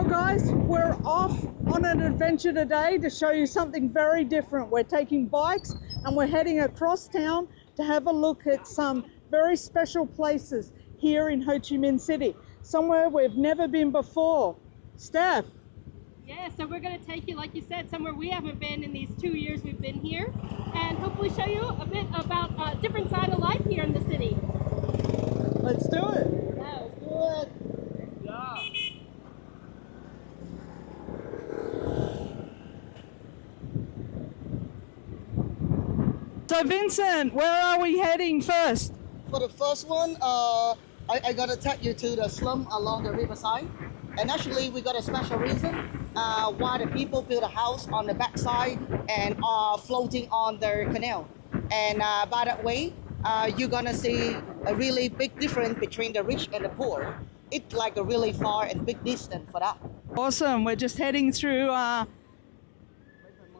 Well guys, we're off on an adventure today to show you something very different. We're taking bikes and we're heading across town to have a look at some very special places here in Ho Chi Minh City, somewhere we've never been before. Steph? Yeah, so we're going to take you, like you said, somewhere we haven't been in these 2 years we've been here, and hopefully show you a bit about a different side of life here in the city. Let's do it. Yeah, let's do it. So Vincent, where are we heading first? For the first one, I gotta take you to the slum along the riverside. And actually, we got a special reason why the people build a house on the backside and are floating on the canal. And by that way, you're gonna see a really big difference between the rich and the poor. It's like a really far and big distance for that. Awesome, we're just heading through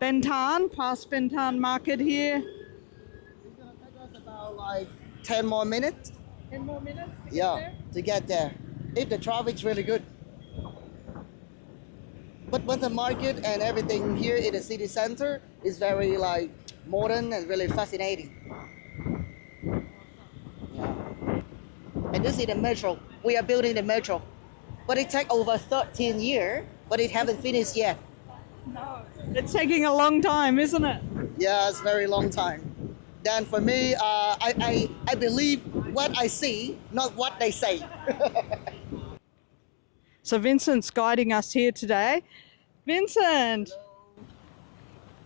Ben Thanh, past Ben Thanh Market here. It's gonna take us about like 10 more minutes. 10 more minutes to Yeah, get there? to get there. If the traffic's really good. But when the market and everything here in the city center is very like modern and really fascinating. Yeah. And this is the metro. We are building the metro. But it takes over 13 years, but it haven't finished yet. No. It's taking a long time, isn't it? Yeah, it's very long time. Then for me, I believe what I see, not what they say. So Vincent's guiding us here today. Vincent!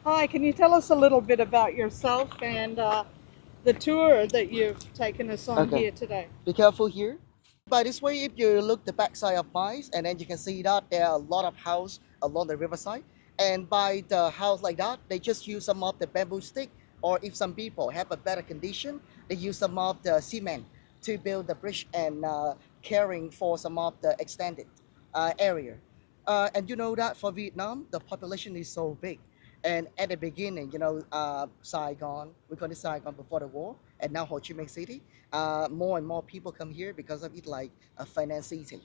Hi, can you tell us a little bit about yourself and the tour that you've taken us on Okay. here today? Be careful here. By this way, if you look the backside of mine, and then you can see that there are a lot of houses along the riverside. And by the house like that, they just use some of the bamboo stick, or if some people have a better condition, they use some of the cement to build the bridge and caring for some of the extended area. And you know that for Vietnam, the population is so big. And at the beginning, Saigon, we call it Saigon before the war, and now Ho Chi Minh City, more and more people come here because of it like a finance city.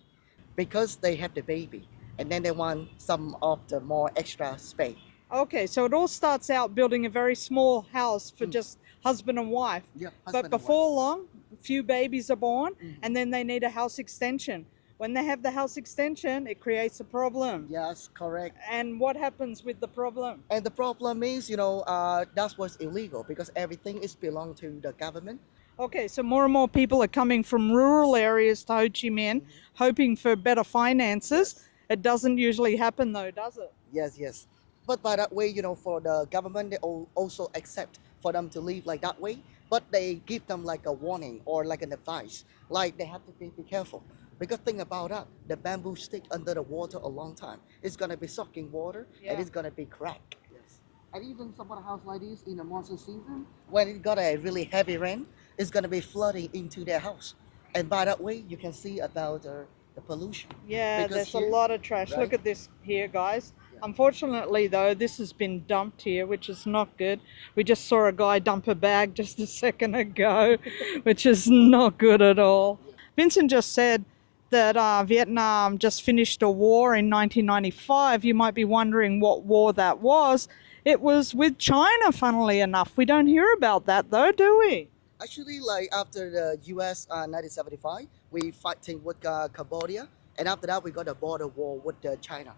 Because they have the baby, and then they want some of the more extra space. Okay, so it all starts out building a very small house for just husband and wife. Yeah, But before long, a few babies are born and then they need a house extension. When they have the house extension, it creates a problem. Yes, correct. And what happens with the problem? And the problem is, that was illegal because everything is belong to the government. Okay, so more and more people are coming from rural areas to Ho Chi Minh, hoping for better finances. Yes. It doesn't usually happen though, does it? Yes. But by that way, for the government, they also accept for them to live like that way. But they give them like a warning or like an advice, like they have to be careful. Because think about that, the bamboo stick under the water a long time. It's gonna be sucking water and Yeah. it's gonna be cracked. Yes. And even some of the house like this in the monsoon season, when it got a really heavy rain, it's gonna be flooding into their house. And by that way, you can see about the pollution. Yeah, Because there's a here- lot of trash. right? Look at this here, guys. Yeah. Unfortunately, though, this has been dumped here, which is not good. We just saw a guy dump a bag just a second ago, which is not good at all. Vincent just said that Vietnam just finished a war in 1995. You might be wondering what war that was. It was with China, funnily enough. We don't hear about that, though, do we? Actually, like after the US 1975, we fighting with Cambodia. And after that, we got a border war with China.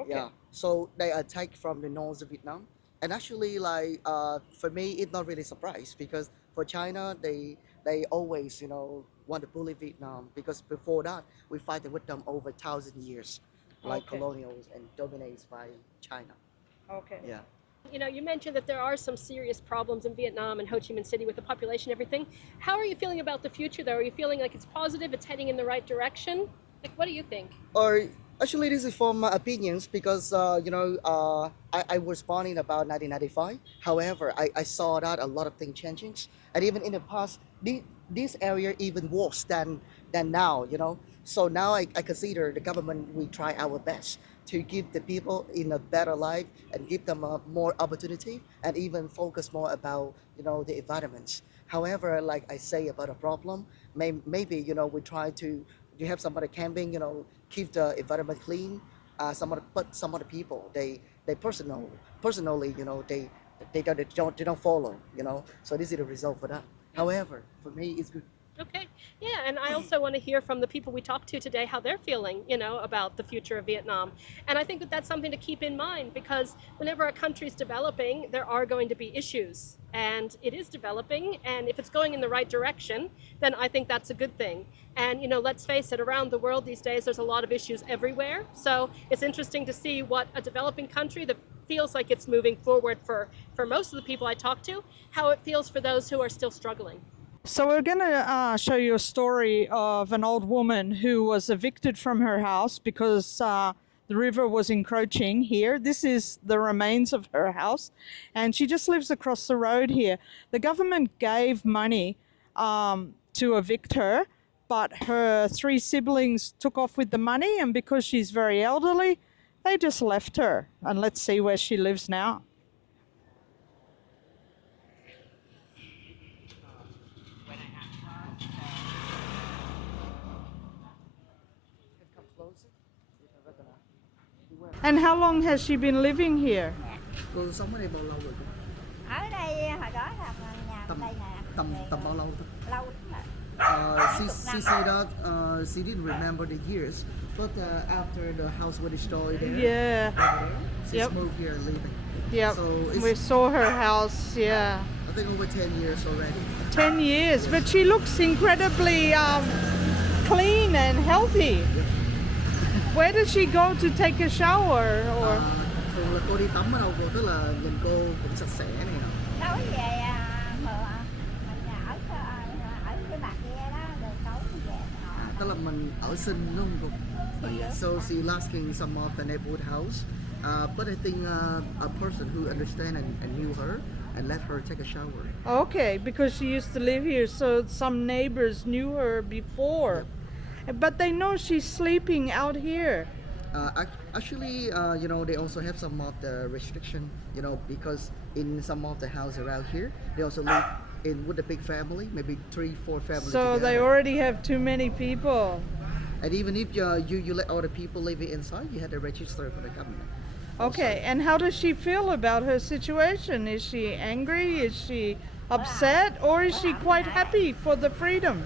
Okay. Yeah, so they attack from the north of Vietnam, and actually, like for me, it's not really surprise because for China, they always want to bully Vietnam because before that we fighting with them over 1,000 years, like Okay. colonials and dominated by China. Okay. Yeah. You mentioned that there are some serious problems in Vietnam and Ho Chi Minh City with the population and everything. How are you feeling about the future, though? Are you feeling like it's positive, it's heading in the right direction? Like, what do you think? Or actually, this is from my opinions because I was born in about 1995. However, I saw that a lot of things changing, and even in the past, this area even worse than now. So now I consider the government we try our best to give the people in a better life and give them more opportunity and even focus more about the environments. However, like I say about a problem, maybe we try to you have somebody camping, keep the environment clean. But some of the people they personally, you know, they don't follow, you know. So this is the result for that. However, for me, it's good. Okay. Yeah, and I also want to hear from the people we talked to today how they're feeling, you know, about the future of Vietnam. And I think that that's something to keep in mind because whenever a country's developing, there are going to be issues. And it is developing, and if it's going in the right direction, then I think that's a good thing. And, you know, let's face it, around the world these days, there's a lot of issues everywhere. So it's interesting to see what a developing country that feels like it's moving forward for most of the people I talk to, how it feels for those who are still struggling. So we're going to show you a story of an old woman who was evicted from her house because the river was encroaching here. This is the remains of her house, and she just lives across the road here. The government gave money to evict her, but her 3 siblings took off with the money, and because she's very elderly, they just left her. And let's see where she lives now. And how long has she been living here? Cô sống ở đây bao lâu rồi? Ở đây hồi đó là nhà Tầm đây nè. tầm tầm bao lâu thôi? Lâu lắm rồi. She said that she didn't remember the years, but after the house was destroyed there, Yeah. over there, she's Yep. moved here living. Yep. So it's, We saw her house, yeah. I think over 10 years already. 10 years, but she looks incredibly clean and healthy. Where does she go to take a shower? Or Thường là cô đi tắm ở đâu cô, tức là nhìn cô cũng sạch sẽ này nè. Tối về mình ở cái bạc kia đó rồi tối về. Tức là mình ở sinh đúng không cô? So she's asking some of the neighborhood house, but I think a person who understand and knew her and let her take a shower. okay, because she used to live here, so some neighbors knew her before. But they know she's sleeping out here. Actually, you know, they also have some of the restriction, you know, because in some of the house around here, they also live in with a big family, maybe 3-4 families So together. they already have too many people. And even if you let other people living inside, you have to register for the government. Okay, and how does she feel about her situation? Is she angry? Is she upset? Or is she quite happy for the freedom?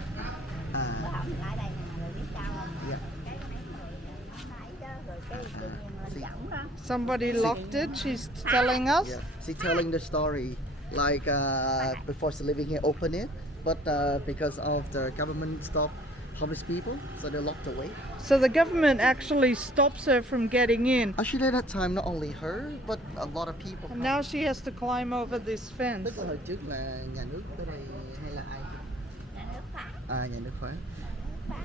À, Bữa hổm lại đây nè rồi biết sao không? yeah. Cái mấy người nó nãy đó rồi cái tự nhiên lên giỏng đó. Somebody locked it, she's telling us. Yeah, she's telling the story like before she living here, open it, but because of the government stop homeless people, so they're locked away. So the government actually stops her from getting in. Actually, at that time, not only her, but a lot of people. And now she has to climb over this fence. Tức là hồi trước là nhà nước tới đây hay là ai? Nhà nước phá. Nhà nước phá. Phá.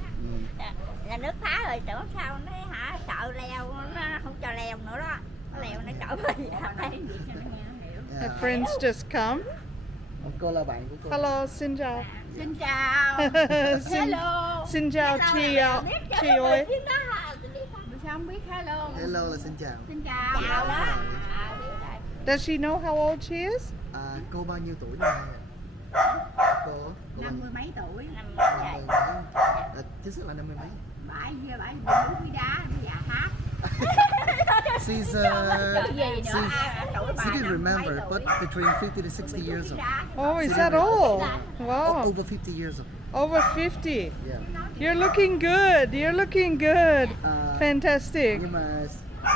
Nhà nước phá rồi tưởng sao nó hả sợ leo nó không cho leo nữa đó. Nó leo nó trở về đây. Her friends just come. Cô là bạn của cô. Hello, xin chào. Xin chào. xin, Hello. xin chào chị chị ơi. Sao không biết hello? Hello là xin chào. Xin chào. Chào đó. Does she know how old she is? Cô bao nhiêu tuổi này? Cô 50 mấy tuổi. 50 50 mấy. Chính xác là 50 mấy. Bãi núi Quý Đá bây giờ hát. She didn't remember, but between 50 to 60 years old. Oh, is that all? Wow, Over 50 years old. over 50. Yeah. You're looking good. You're looking good. Fantastic. Nhưng mà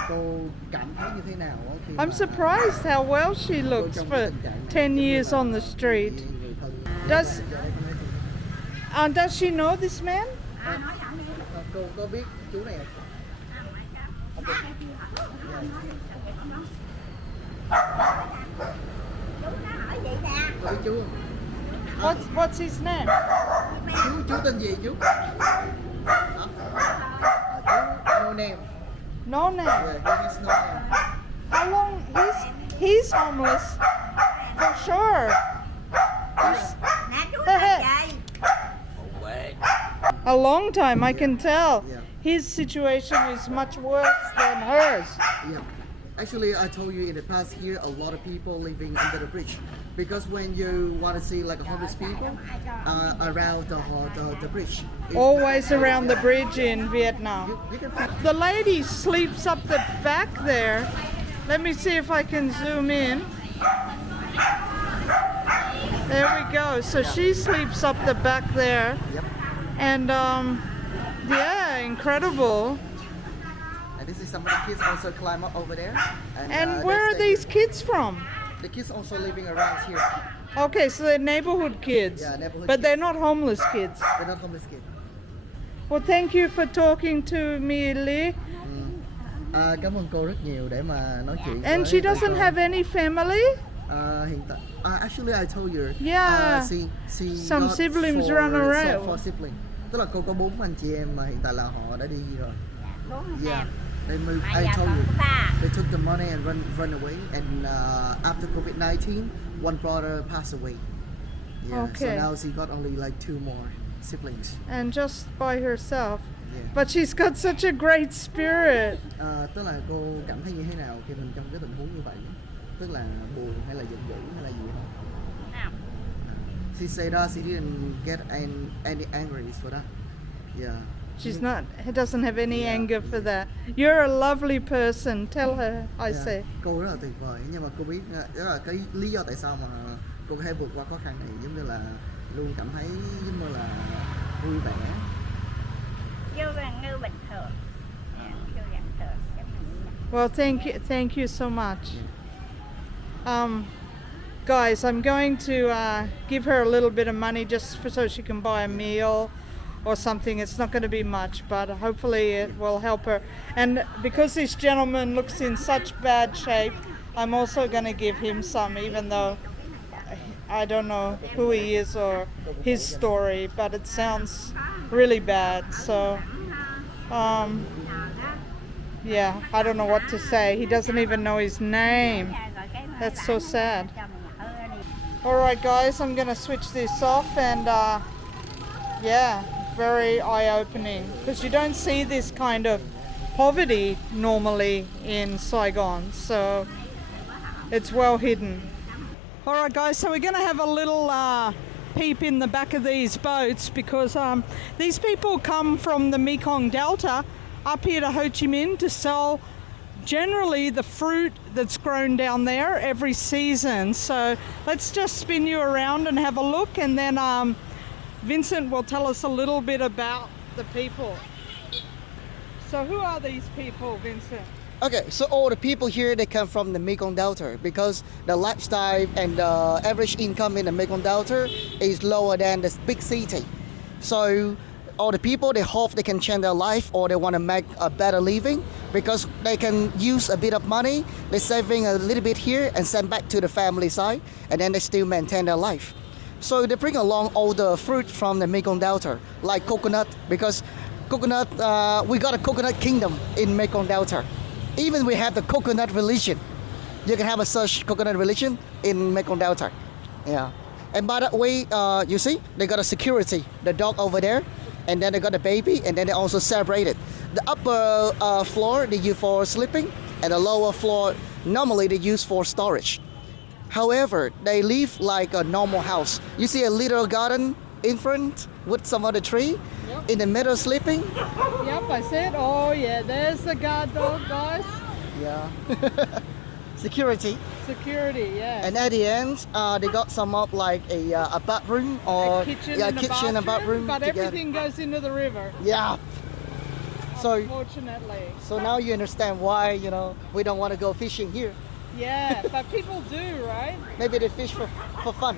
cô cảm thấy như thế nào khi I'm surprised how well she looks for 10 years on the street. Does she know this man? Cô biết chú này à? Cô biết chú không? What's his name? Chú tên gì chú? Hả? Chú no name. No name. Yeah, he has no name. How long? He's homeless for sure. Nè chú này vậy. A long time, I can tell. Yeah. His situation is much worse than hers. Yeah. Actually, I told you in the past here, a lot of people living under the bridge because when you want to see like homeless people around the bridge. Always around the bridge in Vietnam. You can find The lady sleeps up the back there. Let me see if I can zoom in. There we go. So she sleeps up the back there. Yep. And yeah, incredible. And this is some of the kids also climb up over there. And they where are stay these kids from? here. The kids also living around here. Okay, so they're neighborhood kids. Yeah, neighborhood But kids. they're not homeless kids. They're not homeless kids. Well, thank you for talking to me, Lee. Cảm ơn cô rất nhiều để mà nói chuyện. And với she tụi doesn't con. have any family? Hiện tại, actually I told you. Yeah. She Some got siblings four, run around. Four siblings. Tức là cô có 4 anh chị em mà hiện tại là họ đã đi rồi. 4 anh Yeah. em. They moved. Mà I giờ told còn you. có 3. They took the money and run away. And after COVID-19, one brother passed away. Yeah. Okay. So now she got only like 2 more siblings. And just by herself. Yeah. But she's got such a great spirit. Tức là cô cảm thấy như thế nào khi mình trong cái tình huống như vậy? Tức là buồn hay là giận dữ hay là gì không? Nào. She said that she didn't get any angry for that. Yeah. She's not, doesn't have any Yeah. anger for that. You're a lovely person. Tell her I Yeah. say. Cô rất là tuyệt vời, nhưng mà cô biết đó là cái lý do tại sao mà cô có thể vượt qua khó khăn này, giống như là luôn cảm thấy giống như là vui vẻ. Vô gần như bình thường. Dạ, vô bình thường. Giống như Well, thank you so much. Guys, I'm going to give her a little bit of money just so she can buy a meal or something. It's not going to be much, but hopefully it will help her. And because this gentleman looks in such bad shape, I'm also going to give him some, even though I don't know who he is or his story, but it sounds really bad. So, yeah, I don't know what to say. He doesn't even know his name. That's so sad. Alright guys, I'm gonna switch this off, and yeah, very eye-opening, because you don't see this kind of poverty normally in Saigon, so it's well hidden. Alright guys, so we're gonna have a little peep in the back of these boats, because these people come from the Mekong Delta up here to Ho Chi Minh to sell generally the fruit that's grown down there every season. So let's just spin you around and have a look, and then Vincent will tell us a little bit about the people. So who are these people, Vincent? Okay, so all the people here, they come from the Mekong Delta, because the lifestyle and the average income in the Mekong Delta is lower than the big city. So all the people, they hope they can change their life, or they want to make a better living, because they can use a bit of money, they're saving a little bit here and send back to the family side, and then they still maintain their life. So they bring along all the fruit from the Mekong Delta, like coconut, because coconut, we got a coconut kingdom in Mekong Delta. Even we have the coconut religion. You can have a such coconut religion in Mekong Delta. Yeah. And by that way, you see, they got a security, the dog over there, and then they got a baby, and then they also celebrate it. The upper floor they use for sleeping, and the lower floor normally they use for storage. However, they live like a normal house. You see a little garden in front with some other tree, Yep. in the middle sleeping. Yep, I said, oh yeah, there's the guard dog, guys. Yeah. Security. Security, yeah. And at the end, they got some up like a bathroom or a kitchen, yeah, and, kitchen a and bathroom, bathroom but together. everything goes into the river. Yeah. So Unfortunately. so now you understand why, you know, we don't want to go fishing here. Yeah, but people do, right? Maybe they fish for fun.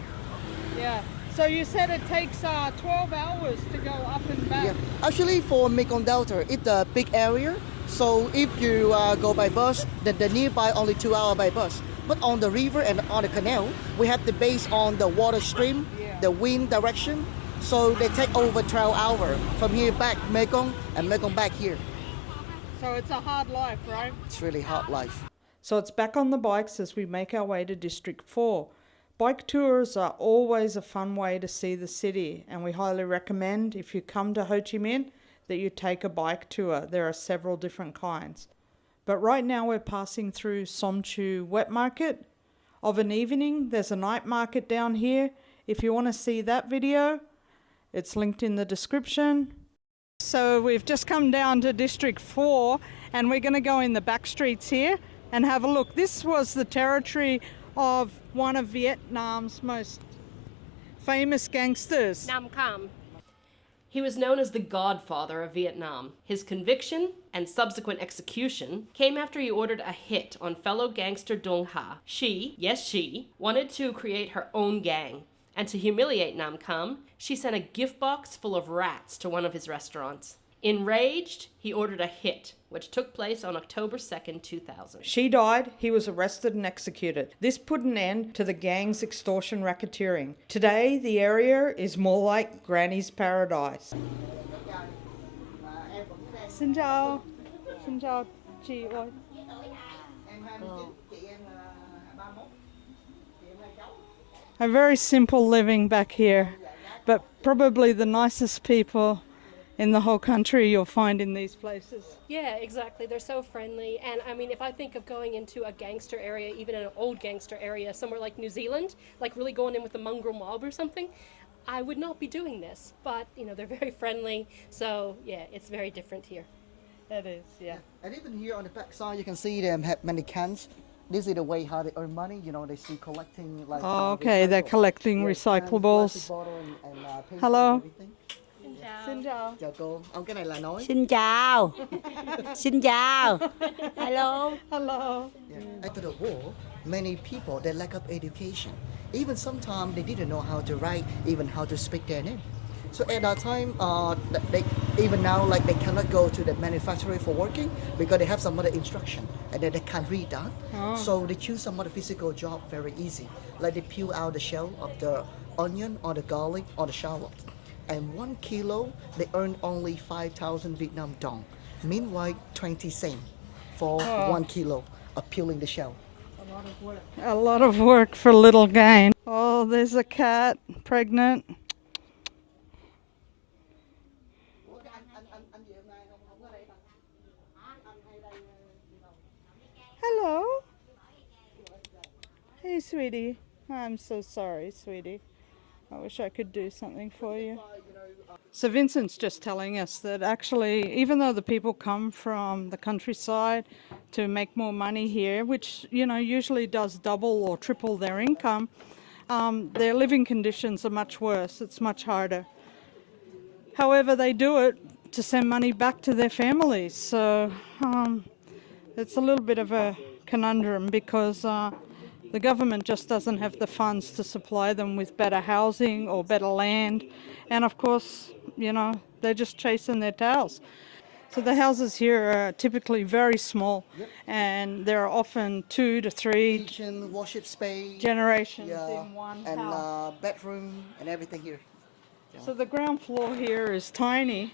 Yeah. So you said it takes 12 hours to go up and back. Yeah. Actually, for Mekong Delta, it's a big area. So if you go by bus, then the nearby only 2 hours by bus. But on the river and on the canal, we have to base on the water stream, Yeah. the wind direction. So they take over 12 hours from here back Mekong and Mekong back here. So it's a hard life, right? It's really hard life. So it's back on the bikes as we make our way to District 4. Bike tours are always a fun way to see the city, and we highly recommend, if you come to Ho Chi Minh, that you take a bike tour. There are several different kinds. But right now we're passing through Som Chu Wet Market. of an evening. There's a night market down here. If you want to see that video, it's linked in the description. So we've just come down to District 4 and we're going to go in the back streets here and have a look. This was the territory of one of Vietnam's most famous gangsters. Nam Cam. He was known as the godfather of Vietnam. His conviction and subsequent execution came after he ordered a hit on fellow gangster Dong Ha. She, yes she, wanted to create her own gang. And to humiliate Nam Cam, she sent a gift box full of rats to one of his restaurants. Enraged, he ordered a hit, which took place on October 2nd, 2000. She died, he was arrested and executed. This put an end to the gang's extortion racketeering. Today, the area is more like Granny's paradise. Xin chào. Xin chào chị ơi. A very simple living back here, but probably the nicest people in the whole country you'll find in these places. Yeah, exactly. They're so friendly. And I mean, if I think of going into a gangster area, even an old gangster area, somewhere like New Zealand, like really going in with the mongrel mob or something, I would not be doing this. But, you know, they're very friendly. So, yeah, it's very different here. It is, yeah. And even here on the back side, you can see them have many cans. This is the way how they earn money. You know, they see collecting like. Oh, okay, they're collecting recyclables. Hello. Xin chào. Chào cô. Ông cái này là nói. Xin chào. Xin chào. Hello. Hello. Yeah. After the war, many people they lack of education. Even sometimes they didn't know how to write, even how to speak their name. So at that time, they even now like they cannot go to the manufactory for working because they have some other instruction and then they can't read that. Oh. So they choose some other physical job very easy, like they peel out the shell of the onion or the garlic or the shallot. And 1 kilo, they earn only 5,000 Vietnam dong. Meanwhile, 20 cents for 1 kilo of peeling the shell. A lot of work for little gain. Oh, there's a cat, pregnant. Hello. Hey, sweetie. I'm so sorry, sweetie. I wish I could do something for you. So Vincent's just telling us that actually, even though the people come from the countryside to make more money here, which, you know, usually does double or triple their income, their living conditions are much worse. It's much harder. However, they do it to send money back to their families. So it's a little bit of a conundrum because the government just doesn't have the funds to supply them with better housing or better land. And of course, you know, they're just chasing their tails. So the houses here are typically very small, and there are often 2 to 3 Kitchen, worship space, generations in one and house. bedroom and everything here. So the ground floor here is tiny.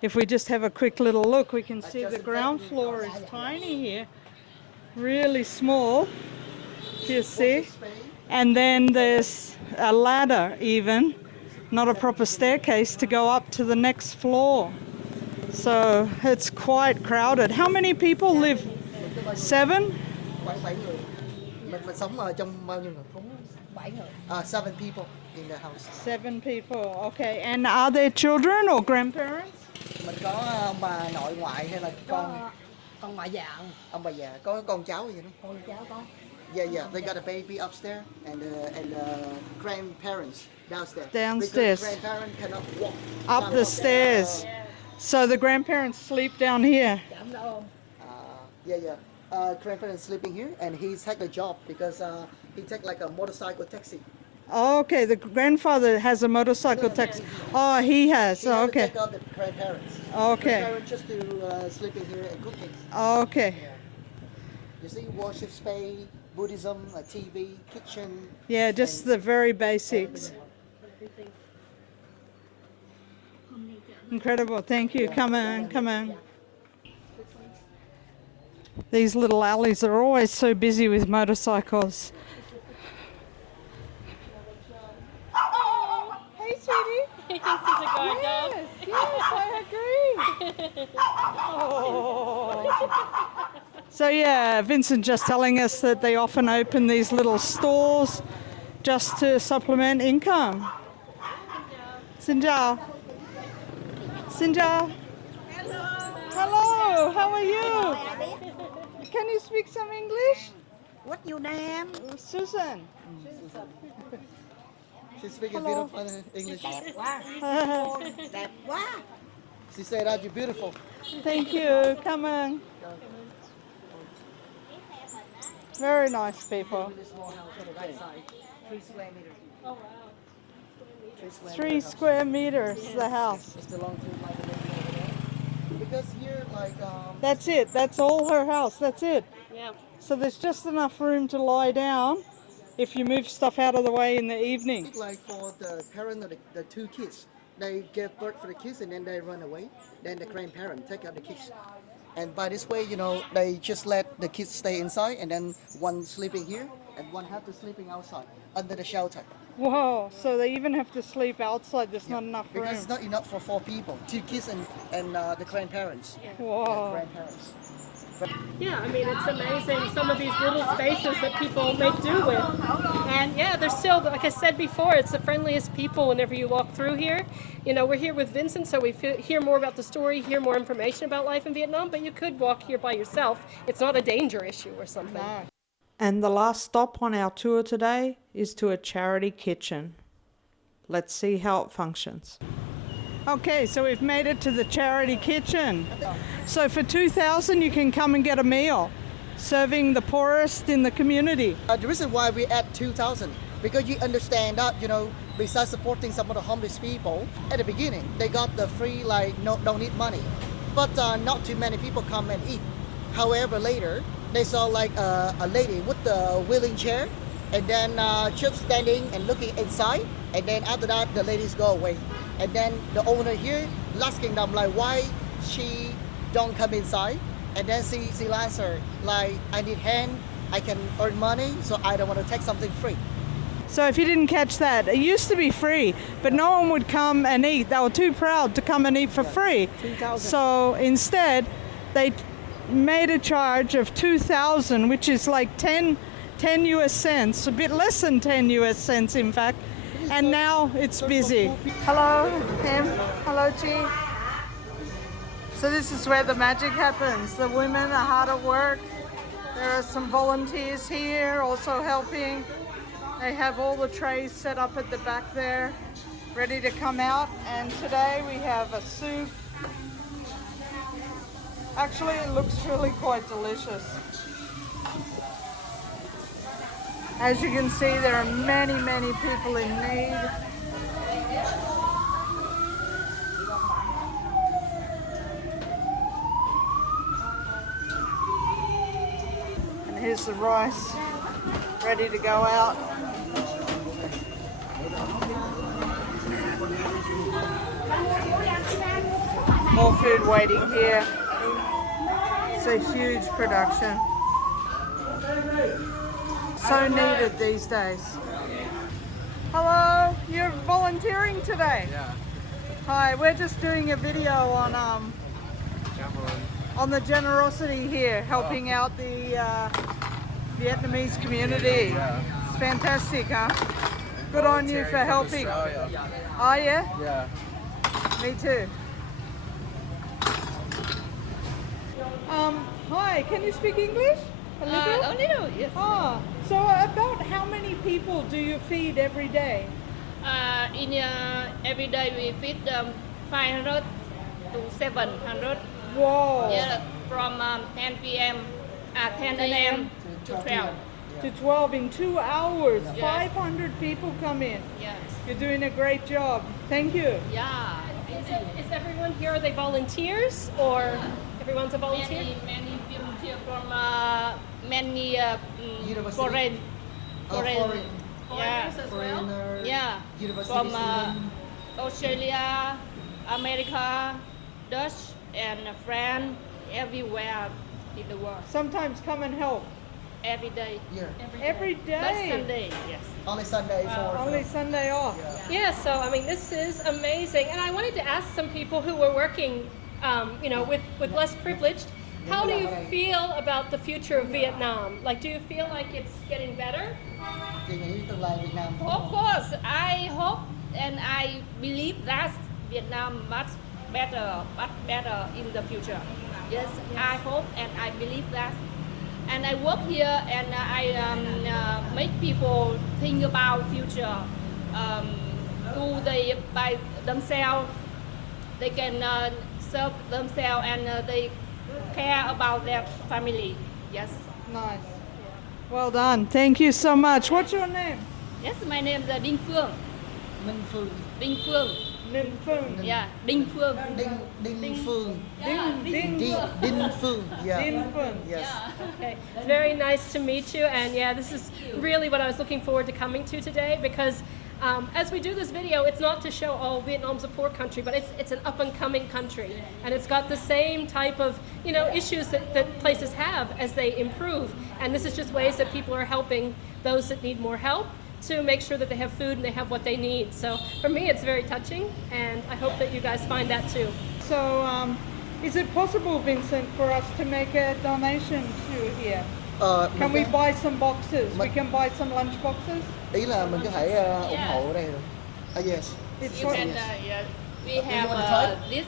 If we just have a quick little look, we can see the ground floor is tiny here, really small, if you see. And then there's a ladder even, not a proper staircase to go up to the next floor. So it's quite crowded. How many people live? 7? Khoảng 7 người. Mình sống ở trong bao nhiêu người? 7 người. 7 people in the house. 7 people, okay. And are there children or grandparents? Mình có ông bà nội ngoại hay là con? Con ngoại già. Ông bà già, có con cháu gì đó? Con cháu có. Yeah, they got a baby upstairs and grandparents downstairs. Downstairs. Because grandparents cannot walk Up down the stairs. So the grandparents sleep down here. Grandparents sleeping here, and he's had a job because he take like a motorcycle taxi. Okay, the grandfather has a motorcycle taxi. Oh, he has. He had to Okay. take out the grandparents. Okay. Grandparents just to sleeping here and cooking. Okay. You see, worship space, Buddhism, a TV, kitchen. Yeah, just the very basics. Incredible. Thank you. Come on, come on. These little alleys are always so busy with motorcycles. Hey, sweetie. He thinks he's a guard dog. Yes, I agree. Oh. So yeah, Vincent just telling us that they often open these little stores just to supplement income. Xin chào. Xin chào. Hello, how are you? Can you speak some English? What's your name? Susan. She's speaking Hello. beautiful English. Đẹp quá. Đẹp quá. She said that you're beautiful. Thank you. Come on. Very nice people. Really small house on the right side. 3 square meters. Oh wow. 3 square meters, the house. It belongs to like the lady over there. Because here, like, That's it. That's all her house. That's it. Yeah. So there's just enough room to lie down if you move stuff out of the way in the evening. like for the parent of the 2 kids, they give birth for the kids and then they run away. Then the grandparent take out the kids. And by this way, you know, they just let the kids stay inside and then one sleeping here and one have to sleeping outside under the shelter. Whoa, so they even have to sleep outside. There's not enough room. Because it's not enough for 4 people, 2 kids and the grandparents. Whoa. Grandparents. Yeah, I mean, it's amazing some of these little spaces that people make do with. And yeah, they're still, like I said before, it's the friendliest people whenever you walk through here. You know, we're here with Vincent, so we hear more about the story, hear more information about life in Vietnam, but you could walk here by yourself. It's not a danger issue or something. No. And the last stop on our tour today is to a charity kitchen. Let's see how it functions. Okay, so we've made it to the charity kitchen. So for 2,000 you can come and get a meal, serving the poorest in the community. The reason why we add 2,000, because you understand that, you know, besides supporting some of the homeless people, at the beginning, they got the free, like, no need money. But not too many people come and eat. However, later, they saw like a lady with the wheeling chair, and then just standing and looking inside, and then after that, the ladies go away. And then the owner here asking them like why she don't come inside, and then she answer like I need hand, I can earn money, so I don't want to take something free. So if you didn't catch that, it used to be free, but no one would come and eat. They were too proud to come and eat for free. 2,000. So instead, they made a charge of 2,000, which is like 10 US cents, a bit less than 10 US cents in fact. And now it's busy. Hello, Pam. Hello, Chi. So this is where the magic happens. The women are hard at work. There are some volunteers here also helping. They have all the trays set up at the back there, ready to come out. And today we have a soup. Actually, it looks really quite delicious. As you can see, there are many, many people in need. And here's the rice, ready to go out. More food waiting here. It's a huge production. So needed these days. Hello, you're volunteering today? Yeah. Hi, we're just doing a video on the generosity here, helping out the Vietnamese community. Yeah. It's fantastic, huh? Good on you for helping. Australia. Oh yeah? Yeah. Me too. Hi, can you speak English? A little? A little, yes. Oh, so about how many people do you feed every day? Every day we feed 500 to 700. Whoa. Yeah, from 10 p.m. 10 a.m. to 12. To 12 in 2 hours. Yes. 500 people come in. Yes. You're doing a great job. Thank you. Yeah. Is everyone here, are they volunteers or everyone's a volunteer? Many volunteer from many University. foreign. Foreign. Yeah. Foreigners as well? Foreigner, Yeah. university From student. Australia, America, Dutch, and France, everywhere in the world. Sometimes come and help. Every day. Yeah. Every But day. Sunday, yes. Only Sunday for Only Sunday off. Yeah, so I mean, this is amazing. And I wanted to ask some people who were working, you know, with less privileged, How do you feel about the future of Vietnam? Like, do you feel like it's getting better? Chị nghĩ tương lai Việt Nam tốt Of không? course, I hope and I believe that Vietnam much better in the future. Yes, I hope and I believe that. And I work here and I make people think about future. Do they by themselves? They can serve themselves and they care about their family. Yes. Nice. Well done. Thank you so much. What's your name? Yes, my name is Đinh Phương. Minh Phương. Đinh Phương. Ninh Phương. Yeah, Đinh Phương. Đinh Phương. Ding Phương. Yeah. Ding Phương. Yes. Okay, it's very nice to meet you, and yeah, this is really what I was looking forward to coming to today, because as we do this video, it's not to show, oh, Vietnam's a poor country, but it's an up-and-coming country, and it's got the same type of, you know, issues that places have as they improve, and this is just ways that people are helping those that need more help to make sure that they have food and they have what they need. So for me, it's very touching, and I hope that you guys find that too. So, is it possible, Vincent, for us to make a donation to here? Can we buy some boxes? We can buy some lunch boxes? Ý là mình có thể ủng hộ ở đây được. Yes. It's You for- can, we have wanna try? this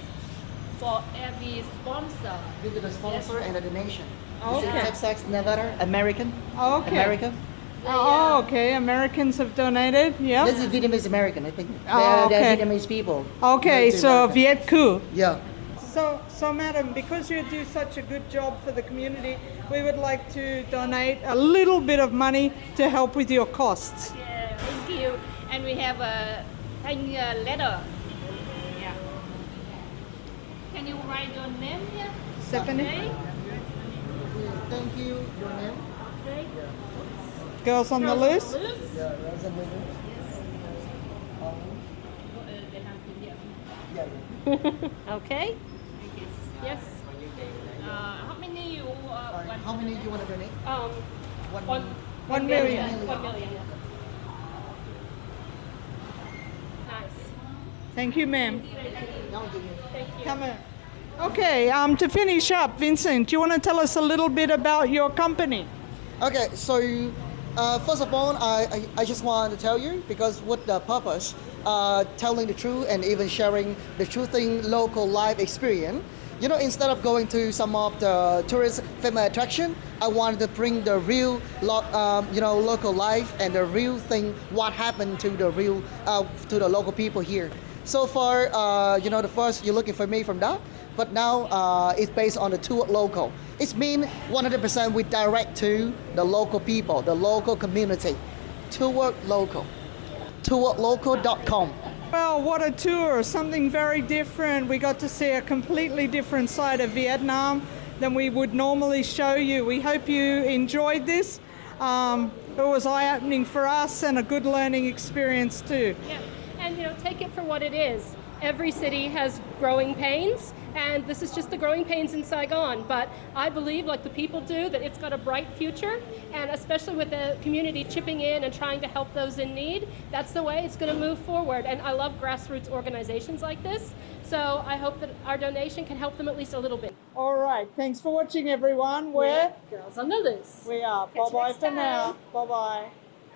for every sponsor. This is the sponsor and the donation. Okay. This is Texas, Nevada, American. Okay. America. Oh, okay. Americans have donated. Yeah. This is Vietnamese American, I think. Oh, They're okay. Vietnamese people. Okay, Native so American. Viet Cu. Yeah. So, madam, because you do such a good job for the community, we would like to donate a little bit of money to help with your costs. Yeah, thank you. And we have a thank letter. Yeah. Can you write your name here? Stephanie, Okay. Thank you. Your name? Okay. girls on the loose. Yeah, Rosa. Yeah. Okay? Yes. How many you want? How many do you want to donate? One 1 million. 1 million. Nice. Thank you, ma'am. Thank you. Thank you. Come in. Okay, to finish up, Vincent, do you want to tell us a little bit about your company? Okay, so first of all, I just want to tell you, because what the purpose, telling the truth and even sharing the true thing, local life experience. You know, instead of going to some of the tourist famous attraction, I wanted to bring the real, local life and the real thing, what happened to the real, to the local people here. So far, the first you're looking for me from that, but now it's based on the tour local. It's mean 100% we direct to the local people, the local community. Tour local. Tourlocal.com. Well, what a tour, something very different. We got to see a completely different side of Vietnam than we would normally show you. We hope you enjoyed this. It was eye-opening for us and a good learning experience too. Yeah. And take it for what it is. Every city has growing pains, and this is just the growing pains in Saigon. But I believe, like the people do, that it's got a bright future, and especially with the community chipping in and trying to help those in need, that's the way it's going to move forward. And I love grassroots organizations like this, so I hope that our donation can help them at least a little bit. All right, thanks for watching everyone. We're Girls on the Loose. We are. Catch you Bye-bye next for time. now. Bye-bye.